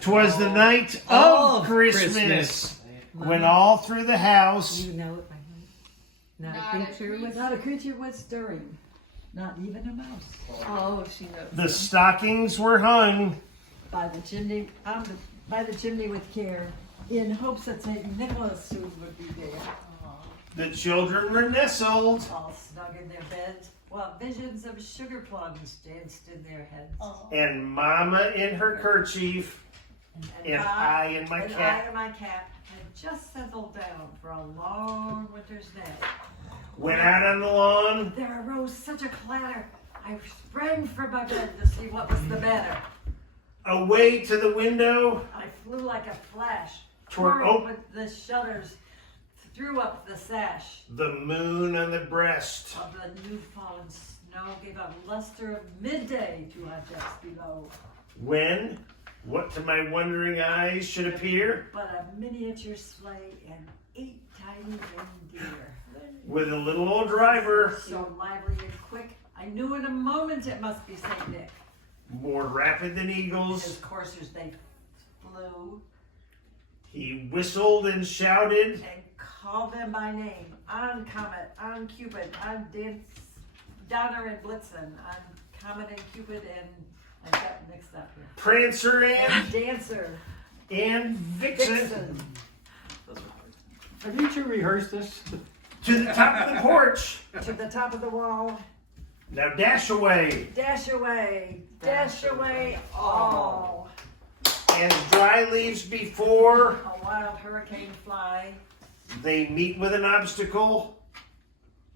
'Twas the night of Christmas. When all through the house. You know it by heart. Not a creature was stirring. Not even a mouse. Oh, she knows. The stockings were hung. By the chimney, with care, in hopes that St. Nicholas soon would be there. The children were nestled. All snug in their beds, while visions of sugar plums danced in their heads. And Mama in her kerchief. And I in my and cap. I in my cap had just settled down for a long winter's nap. Went out on the lawn. There arose such a clatter. I sprang from my bed to see what was the matter. Away to the window. I flew like a flash, Toward tore open the shutters, threw up the sash. The moon on the breast. Of the new fallen snow gave a luster of midday to our decks below. When, what to my wondering eyes should appear, But a miniature sleigh and 8 tiny reindeer. with a little old driver, So lively and quick, I knew in a moment it must be St. Nick. more rapid than His eagles. coursers they flew He whistled and shouted. and called them by name. On Comet, on Cupid, on Donner and Blitzen, on Comet and Cupid, and I got mixed up here. Prancer And Dancer, and Vixen. Vixen. Have you two rehearsed this? To the top of the porch. To the top of the wall, Now dash away. dash away all. As dry leaves before, A wild hurricane fly, they meet with an obstacle.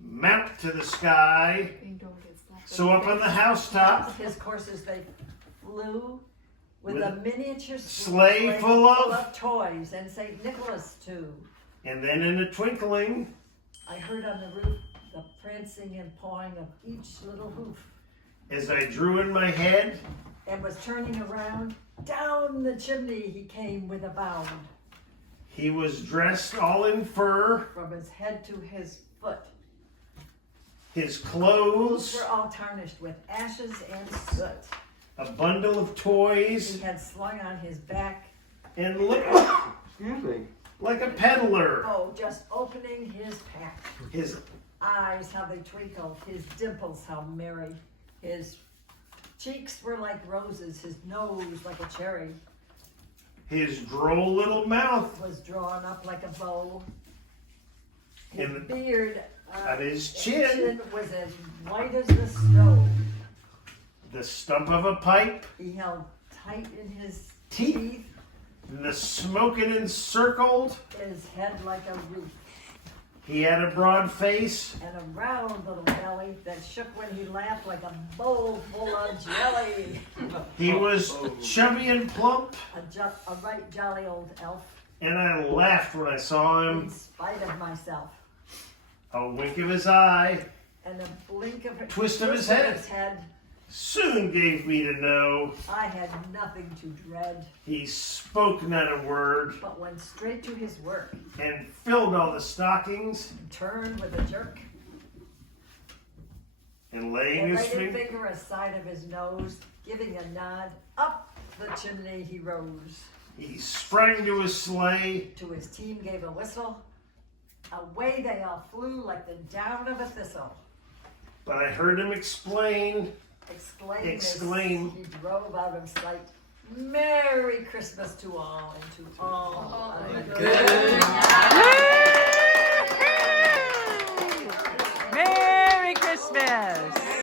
Mount to the sky. You don't get slapped. So up on the housetop, his coursers they flew with a miniature sleigh full of toys and St. Nicholas too. and then in a twinkling, I heard on the roof the prancing and pawing of each little hoof, as I drew in my head, and was turning around. Down the chimney he came with a bound, he was dressed all in fur. from his head to his foot. His clothes, Were all tarnished with ashes and soot. a bundle of He toys, had slung on his back, and looked Excuse me. like a peddler. oh, just opening his pack. His Eyes, how they twinkled, his dimples, how merry. His cheeks were like roses, his nose like a cherry. his droll little mouth Was drawn up like a bow. His And beard on his chin, was as white as the snow. the stump of a pipe, He held tight in his Teeth. teeth, and the smoking encircled. his head like a roof, He had a broad face, and a round little belly that shook when he laughed like a bowl full of jelly. he was chubby and plump, A right jolly old elf, and I laughed when I saw in him. spite of myself. A wink of his eye And a blink of Twist of his head. soon gave me to know I had nothing to dread, he spoke not a word, but went straight to his work, and filled all the stockings, and turned with a jerk, and laying and his laid a finger. finger aside of his nose, giving a nod, up the chimney he rose. He sprang to his sleigh, To his team gave a whistle, away they all flew like the down of a thistle. but I heard him explain, Exclaim as he drove out of sight, Merry Christmas to all, and to all a good